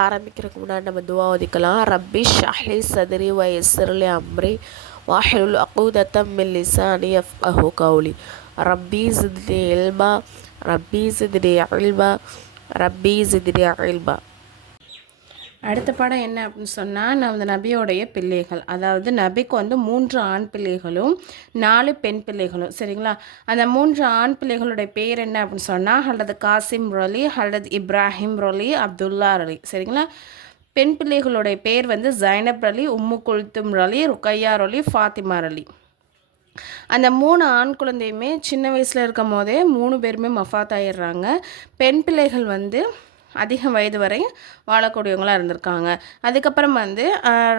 ஆரம்பிக்கிறதுக்கு முன்னாடி நம்ம துவா ஓதிக்கலாம். ரப்பி ஷ்ரஹ்லி சத்ரி வயஸ்ஸிர்லி அம்ரி வஹ்லுல் உக்தத்தம் மின் லிசானி யஃப்கஹு கௌலி. ரப்பி ஸித்னி இல்மா ரப்பி ஸித்னி இல்மா ரப்பி ஸித்னி இல்மா. அடுத்த பாடம் என்ன அப்படின்னு சொன்னால், நமது நபியோடைய பிள்ளைகள், அதாவது நபிக்கு 3 ஆண் பிள்ளைகளும் 4 பெண் பிள்ளைகளும், சரிங்களா? அந்த 3 ஆண் பிள்ளைகளுடைய பேர் என்ன அப்படின்னு சொன்னால், ஹல்ரத் காசிம் ரலி, ஹல்ரத் இப்ராஹிம் ரலி, அப்துல்லா ரலி, சரிங்களா? பெண் பிள்ளைகளுடைய பேர் ஜைனப் ரலி, உம்மு குல்தும் ரலி, ருக்கையா ரலி, ஃபாத்திமா ரலி. அந்த 3 ஆண் குழந்தையுமே சின்ன வயசில் இருக்கும் போதே 3 பேருமே மஃபாத் ஆயிடுறாங்க. பெண் பிள்ளைகள் அதிக வயது வரை வாழக்கூடியவங்களாக இருந்திருக்காங்க. அதுக்கப்புறம்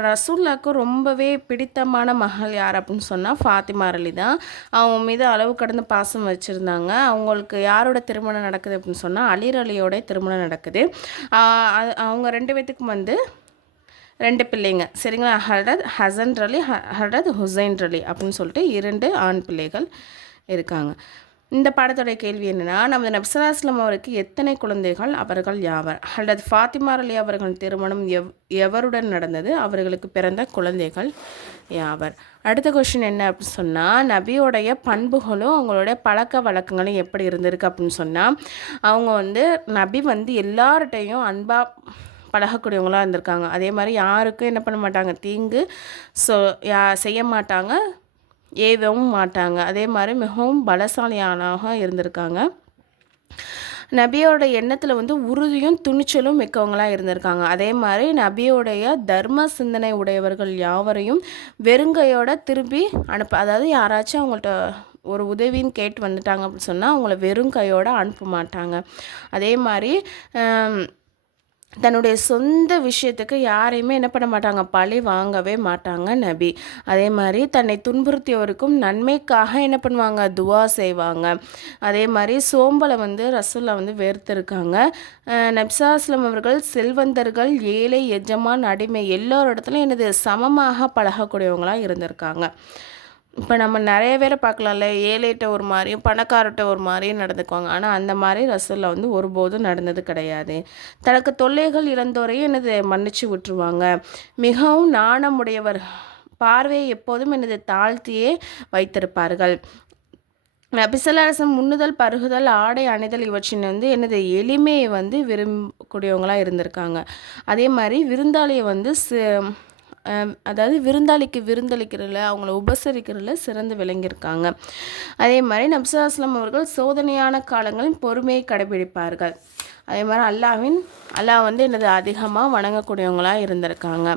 ரசூல்லாவுக்கு ரொம்பவே பிடித்தமான மகள் யார் அப்படின்னு சொன்னால் ஃபாத்திமா ரலி தான். அவங்க மீது அளவு கடந்த பாசம் வச்சுருந்தாங்க. அவங்களுக்கு யாரோட திருமணம் நடக்குது அப்படின்னு சொன்னால் அலி ரலியோட திருமணம் நடக்குது. அவங்க 2 பேத்துக்கும் 2 பிள்ளைங்க, சரிங்களா? ஹல்ரத் ஹசன் ரலி, ஹல்ரத் ஹுசைன் ரலி அப்படின்னு சொல்லிட்டு 2 ஆண் பிள்ளைகள் இருக்காங்க. இந்த பாடத்தோடைய கேள்வி என்னென்னா, நமது நபி ஸல்லல்லாஹு அலைஹி வஸல்லம் அவருக்கு எத்தனை குழந்தைகள், அவர்கள் யாவர்? ஹல்ரத் ஃபாத்திமா ரலி அவர்கள் திருமணம் எவருடன் நடந்தது? அவர்களுக்கு பிறந்த குழந்தைகள் யாவர்? அடுத்த கொஸ்டின் என்ன அப்படின்னு சொன்னால், நபியோடைய பண்புகளும் அவங்களுடைய பழக்க வழக்கங்களும் எப்படி இருந்திருக்கு அப்படின்னு சொன்னால், அவங்க நபி எல்லார்கிட்டையும் அன்பாக பழகக்கூடியவங்களாக இருந்திருக்காங்க. அதே மாதிரி யாருக்கும் என்ன பண்ண மாட்டாங்க, தீங்கு செய்ய மாட்டாங்க, ஏவவும் மாட்டாங்க. அதே மாதிரி மிகவும் பலசாலியானாக இருந்திருக்காங்க. நபியோட எண்ணத்தில் உறுதியும் துணிச்சலும் மிக்கவங்களாக இருந்திருக்காங்க. அதே மாதிரி நபியோடைய தர்ம சிந்தனை உடையவர்கள் யாவரையும் வெறுங்கையோட திரும்பி அதாவது யாராச்சும் அவங்கள்ட்ட ஒரு உதவின்னு கேட்டு வந்துட்டாங்க அப்படின்னு சொன்னால் அவங்கள வெறும் கையோடு அனுப்ப மாட்டாங்க. அதே மாதிரி தன்னுடைய சொந்த விஷயத்துக்கு யாரையுமே என்ன பண்ண மாட்டாங்க, பழி வாங்கவே மாட்டாங்க நபி. அதே மாதிரி தன்னை துன்புறுத்தியவருக்கும் நன்மைக்காக என்ன பண்ணுவாங்க, துவா செய்வாங்க. அதே மாதிரி சோம்பலை ரசூல்லா வெறுத்திருக்காங்க. நபி ஸல்லல்லாஹு அலைஹி வஸல்லம் அவர்கள் செல்வந்தர்கள், ஏழை, எஜமான், அடிமை எல்லோரிடத்துலையும் சமமாக பழகக்கூடியவங்களாக இருந்திருக்காங்க. இப்போ நம்ம நிறைய பேரை பார்க்கலாம்ல, ஏழைகிட்ட ஒரு மாதிரியும் பணக்காரர்கிட்ட ஒரு மாதிரியும் நடந்துக்குவாங்க. ஆனால் அந்த மாதிரி ரசூல்லா ஒருபோதும் நடந்தது கிடையாது. தனக்கு தொல்லைகள் இழந்தோரையும் மன்னிச்சு விட்டுருவாங்க. மிகவும் நாணமுடையவர், பார்வையை எப்போதும் தாழ்த்தியே வைத்திருப்பார்கள். நபி ஸல்லல்லாஹு அலைஹி வஸல்லம் உண்ணுதல், பருகுதல், ஆடை அணிதல் இவற்றின் எளிமையை விரும்பக்கூடியவங்களாக இருந்திருக்காங்க. அதே மாதிரி விருந்தாளியை அதாவது விருந்தாளிக்கு விருந்தளிக்கிறதுல, அவங்கள உபசரிக்கிறதுல சிறந்து விளங்கியிருக்காங்க. அதே மாதிரி நபி ஸல்லல்லாஹு அலைஹி வஸல்லம் அவர்கள் சோதனையான காலங்களில் பொறுமையை கடைபிடிப்பார்கள். அதே மாதிரி அல்லாஹ் அதிகமாக வணங்கக்கூடியவங்களாக இருந்திருக்காங்க.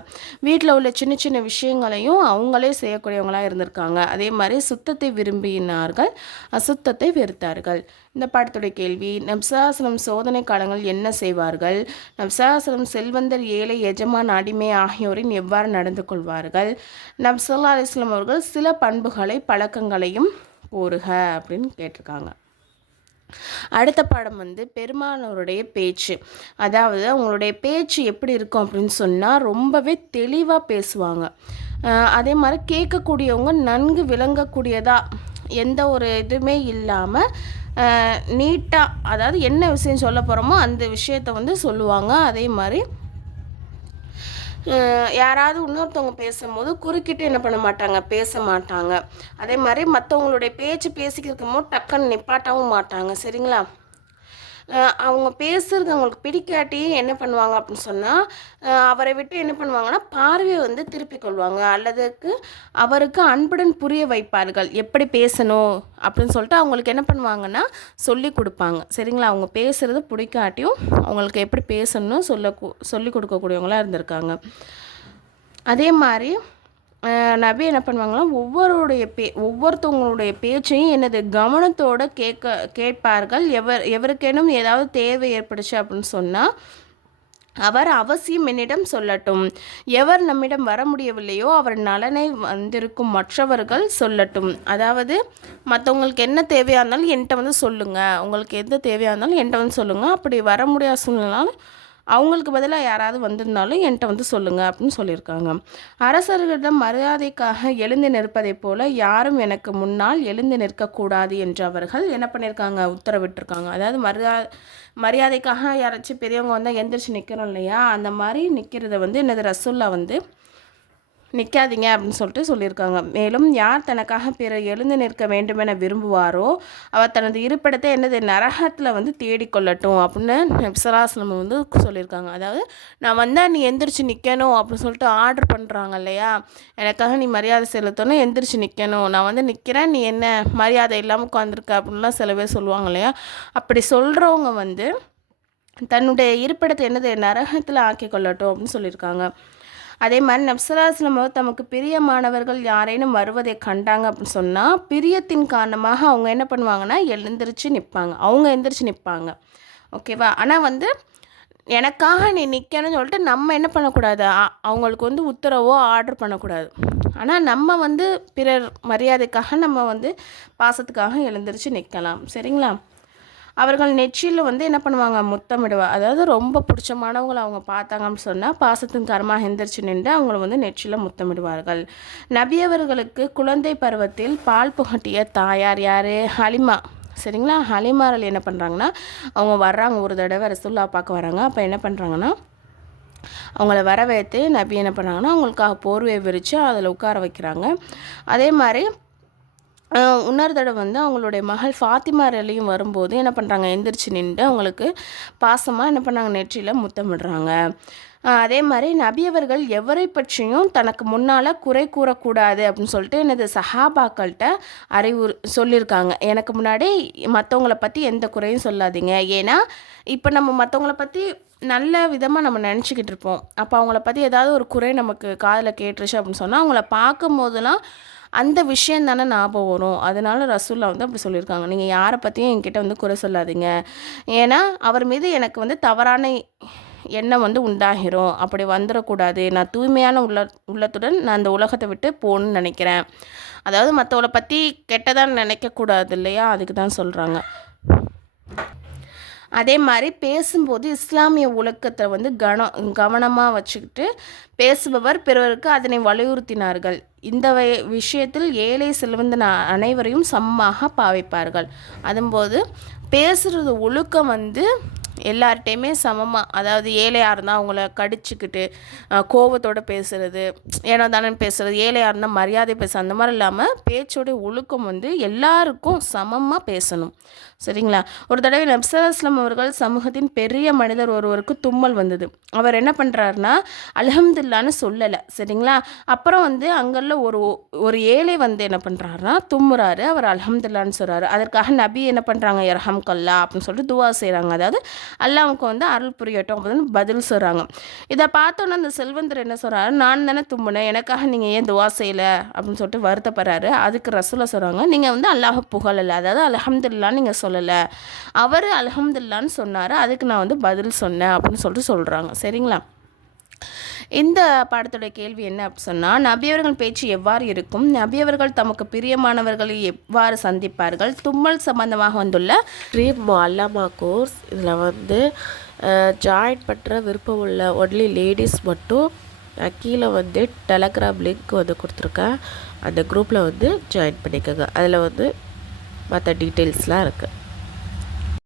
வீட்டில் உள்ள சின்ன சின்ன விஷயங்களையும் அவங்களே செய்யக்கூடியவங்களாக இருந்திருக்காங்க. அதே மாதிரி சுத்தத்தை விரும்பினார்கள், அசுத்தத்தை வெறுத்தார்கள். இந்த பாடத்துடைய கேள்வி, நபி ஸல்லல்லாஹு அலைஹி வஸல்லம் சோதனை காலங்கள் என்ன செய்வார்கள்? நபி ஸல்லல்லாஹு அலைஹி வஸல்லம் செல்வந்தர், ஏழை, எஜமான், அடிமை ஆகியோரின் எவ்வாறு நடந்து கொள்வார்கள்? நபி ஸல்லல்லாஹு அலைஹி வஸல்லம் அவர்கள் சில பண்புகளை, பழக்கங்களையும் கூறுக அப்படின்னு கேட்டிருக்காங்க. அடுத்த பாடம் பெருமானாருடைய பேச்சு. அதாவது அவங்களுடைய பேச்சு எப்படி இருக்கும் அப்படின்னு சொன்னால், ரொம்பவே தெளிவாக பேசுவாங்க. அதே மாதிரி கேட்கக்கூடியவங்க நன்கு விளங்கக்கூடியதாக, எந்த ஒரு இதுவுமே இல்லாமல் நீட்டாக, அதாவது என்ன விஷயம் சொல்ல போகிறோமோ அந்த விஷயத்தை சொல்லுவாங்க. அதே மாதிரி யாராவது இன்னொருத்தவங்க பேசும்போது குறுக்கிட்டு என்ன பண்ண மாட்டாங்க, பேச மாட்டாங்க. அதே மாதிரி மற்றவங்களுடைய பேச்சு பேசிக்கிறதுக்கும் போது டக்குன்னு நிப்பாட்டவும் மாட்டாங்க, சரிங்களா? அவங்க பேசுகிறது அவங்களுக்கு பிடிக்காட்டி என்ன பண்ணுவாங்க அப்படின்னு சொன்னால், அவரை விட்டு என்ன பண்ணுவாங்கன்னா பார்வையை திருப்பி கொள்வாங்க, அல்லதுக்கு அவருக்கு அன்புடன் புரிய வைப்பார்கள் எப்படி பேசணும் அப்படின்னு சொல்லிட்டு அவங்களுக்கு என்ன பண்ணுவாங்கன்னா சொல்லி கொடுப்பாங்க, சரிங்களா? அவங்க பேசுகிறது பிடிக்காட்டியும் அவங்களுக்கு எப்படி பேசணும்னு சொல்லி கொடுக்கக்கூடியவங்களாக இருந்திருக்காங்க. அதே மாதிரி நபி என்ன பண்ணுவாங்கன்னா ஒவ்வொருத்தவங்களுடைய பேச்சையும் கவனத்தோடு கேட்பார்கள். எவருக்கேனும் ஏதாவது தேவை ஏற்படுச்சு அப்படின்னு சொன்னால் அவர் அவசியம் என்னிடம் சொல்லட்டும். எவர் நம்மிடம் வர முடியவில்லையோ அவர் நலனை வந்திருக்கும் மற்றவர்கள் சொல்லட்டும். அதாவது மற்றவங்களுக்கு என்ன தேவையாக இருந்தாலும் என்கிட்ட சொல்லுங்கள், உங்களுக்கு எந்த தேவையாக இருந்தாலும் என்கிட்ட சொல்லுங்கள். அப்படி வர முடியாத சூழ்நிலாலும் அவங்களுக்கு பதிலாக யாராவது வந்திருந்தாலும் என்கிட்ட வந்து சொல்லுங்கள் அப்படின்னு சொல்லியிருக்காங்க. அரசர்களிடம் மரியாதைக்காக எழுந்து நிற்பதைப் போல யாரும் எனக்கு முன்னால் எழுந்து நிற்கக்கூடாது என்று அவர்கள் என்ன பண்ணியிருக்காங்க, உத்தரவிட்டிருக்காங்க. அதாவது மரியாதைக்காக யாராச்சும் பெரியவங்க வந்தால் எந்திரிச்சு நிற்கிறோம் இல்லையா, அந்த மாதிரி நிற்கிறத வந்து என்னது ரசூல்லா வந்து நிற்காதீங்க அப்படின்னு சொல்லிட்டு சொல்லியிருக்காங்க. மேலும் யார் தனக்காக பிறர் எழுந்து நிற்க வேண்டுமென விரும்புவாரோ அவர் தனது இருப்பிடத்தை என்னது நரகத்தில் வந்து தேடிக்கொள்ளட்டும் அப்படின்னு நபிசலாஸ்லம் வந்து சொல்லியிருக்காங்க. அதாவது நான் வந்தால் நீ எந்திரிச்சு நிற்கணும் அப்படின்னு சொல்லிட்டு ஆர்டர் பண்ணுறாங்க இல்லையா, எனக்காக நீ மரியாதை செலுத்தணும், எந்திரிச்சு நிற்கணும், நான் வந்து நிற்கிறேன், நீ என்ன மரியாதை இல்லாமல் உட்காந்துருக்க அப்படின்லாம் சில பேர் சொல்லுவாங்க இல்லையா. அப்படி சொல்கிறவங்க வந்து தன்னுடைய இருப்பிடத்தை என்னது நரகத்தில் ஆக்கி கொள்ளட்டும் அப்படின்னு சொல்லியிருக்காங்க. அதே மாதிரி நபிசல்லாஸ்லம் தமக்கு பிரியமானவர்கள் யாரேனும் வருவதை கண்டாங்க அப்படின்னு சொன்னால் பிரியத்தின் காரணமாக அவங்க என்ன பண்ணுவாங்கன்னா எந்திரிச்சு நிற்பாங்க. ஓகேவா. ஆனால் வந்து எனக்காக நீ நிற்கணும்னு சொல்லிட்டு நம்ம என்ன பண்ணக்கூடாது, அவங்களுக்கு வந்து உத்தரவோ ஆர்டர் பண்ணக்கூடாது. ஆனால் நம்ம வந்து பிறர் மரியாதைக்காக நம்ம வந்து பாசத்துக்காக எழுந்திரிச்சு நிற்கலாம். சரிங்களா. அவர்கள் நெற்றியில் வந்து என்ன பண்ணுவாங்க, முத்தமிடுவார். அதாவது ரொம்ப பிடிச்சமானவங்களை அவங்க பார்த்தாங்கன்னு சொன்னால் பாசத்தின் காரணமாக எந்திரிச்சு நின்று அவங்கள வந்து நெற்றியில் முத்தமிடுவார்கள். நபியவர்களுக்கு குழந்தை பருவத்தில் பால் புகட்டிய தாயார் யார், ஹலிமா. சரிங்களா. ஹலிமார்கள் என்ன பண்ணுறாங்கன்னா அவங்க வர்றாங்க, ஒரு தடவை ரசூல்லா பார்க்க வராங்க. அப்போ என்ன பண்ணுறாங்கன்னா அவங்கள வர வைத்து நபி என்ன பண்ணுறாங்கன்னா அவங்களுக்காக போர்வையை விரித்து அதில் உட்கார வைக்கிறாங்க. அதே மாதிரி இன்னொரு தடவை வந்து அவங்களுடைய மகள் ஃபாத்திமா ரலியும் வரும்போது என்ன பண்ணுறாங்க, எந்திரிச்சு நின்று அவங்களுக்கு பாசமாக என்ன பண்ணாங்க, நெற்றியில் முத்தமிடுறாங்க. அதே மாதிரி நபியவர்கள் எவரை பற்றியும் தனக்கு முன்னால் குறை கூறக்கூடாது அப்படின்னு சொல்லிட்டு எனது சஹாபாக்கள்கிட்ட சொல்லியிருக்காங்க. எனக்கு முன்னாடி மற்றவங்கள பற்றி எந்த குறையும் சொல்லாதீங்க. ஏன்னா இப்போ நம்ம மற்றவங்கள பற்றி நல்ல விதமாக நம்ம நினச்சிக்கிட்டு இருப்போம். அப்போ அவங்கள பற்றி ஏதாவது ஒரு குறை நமக்கு காதில் கேட்டுருச்சு அப்படின்னு சொன்னால் அவங்கள பார்க்கும் போதெல்லாம் அந்த விஷயம் தானே ஞாபகம் வரும். அதனால ரசூல்லா வந்து அப்படி சொல்லியிருக்காங்க, நீங்கள் யாரை பற்றியும் என்கிட்ட வந்து குறை சொல்லாதீங்க. ஏன்னா அவர் மீது எனக்கு வந்து தவறான எண்ணம் வந்து உண்டாகிரும். அப்படி வந்துடக்கூடாது. நான் தூய்மையான உள்ளத்துடன் நான் அந்த உலகத்தை விட்டு போகணுன்னு நினைக்கிறேன். அதாவது மற்றவளை பற்றி கெட்டதான் நினைக்கக்கூடாது இல்லையா, அதுக்கு தான் சொல்கிறாங்க. அதே மாதிரி பேசும்போது இஸ்லாமிய ஒழுக்கத்தை வந்து கவனமாக வச்சுக்கிட்டு பேசுபவர் பிறருக்கு அதனை வலியுறுத்தினார்கள். இந்த விஷயத்தில் ஏழை செல்வந்த அனைவரையும் சமமாக பாவிப்பார்கள். அதும்போது பேசுகிறது ஒழுக்கம் வந்து எல்லார்ட்டையுமே சமமாக, அதாவது ஏழையாக இருந்தால் அவங்கள கடிச்சிக்கிட்டு கோபத்தோடு பேசுகிறது, ஏனோ தானே பேசுகிறது, ஏழையாக இருந்தால் மரியாதை பேச, அந்த மாதிரி இல்லாமல் பேச்சோடைய ஒழுக்கம் வந்து எல்லாருக்கும் சமமாக பேசணும். சரிங்களா. ஒரு தடவை நபிசல்லாஸ்லம் அவர்கள் சமூகத்தின் பெரிய மனிதர் ஒருவருக்கு தும்மல் வந்தது. அவர் என்ன பண்ணுறாருனா அல்ஹம்துலில்லான்னு சொல்லலை. சரிங்களா. அப்புறம் வந்து அங்குள்ள ஒரு ஏழை வந்து என்ன பண்ணுறாருனா தும்முறாரு. அவர் அல்ஹம்துலில்லான்னு சொல்கிறாரு. அதற்காக நபி என்ன பண்ணுறாங்க, யர்ஹம் கல்லா அப்படின்னு சொல்லிட்டு துவா செய்கிறாங்க. அதாவது அல்லாஹ்வுக்கு வந்து அருள் புரியட்டும் அப்படின்னு பதில் சொல்கிறாங்க. இதை பார்த்தோன்னே அந்த செல்வந்தர் என்ன சொல்கிறாரு, நான் தானே தும்முனேன், எனக்காக நீங்கள் ஏன் துவா செய்யலை அப்படின்னு சொல்லிட்டு வருத்தப்படுறாரு. அதுக்கு ரசூலா சொல்கிறாங்க, நீங்கள் வந்து அல்லாஹ் புகழலை, அதாவது அல்ஹம்துலில்லான்னு நீங்கள் சொல்லலை, அவர் அல்ஹம்துலில்லான்னு சொன்னார், அதுக்கு நான் வந்து பதில் சொன்னேன் அப்படின்னு சொல்லிட்டு சொல்கிறாங்க. சரிங்களா. இந்த பாடத்துடைய கேள்வி என்ன அப்படின்னு சொன்னால், நபியவர்கள் பேச்சு எவ்வாறு இருக்கும், நபியவர்கள் தமக்கு பிரியமானவர்களை எவ்வாறு சந்திப்பார்கள், தும்மல் சம்பந்தமாக வந்துள்ள ட்ரீம் முஅல்லமா கோர்ஸ். இதில் வந்து ஜாயின் பண்ணுற விருப்பம் உள்ள ஒன்லி லேடிஸ் மட்டும் கீழே வந்து டெலகிராம் லிங்க் வந்து கொடுத்துருக்கேன். அந்த குரூப்பில் வந்து ஜாயின் பண்ணிக்கோங்க. அதில் வந்து மற்ற டீட்டெயில்ஸ்லாம் இருக்குது.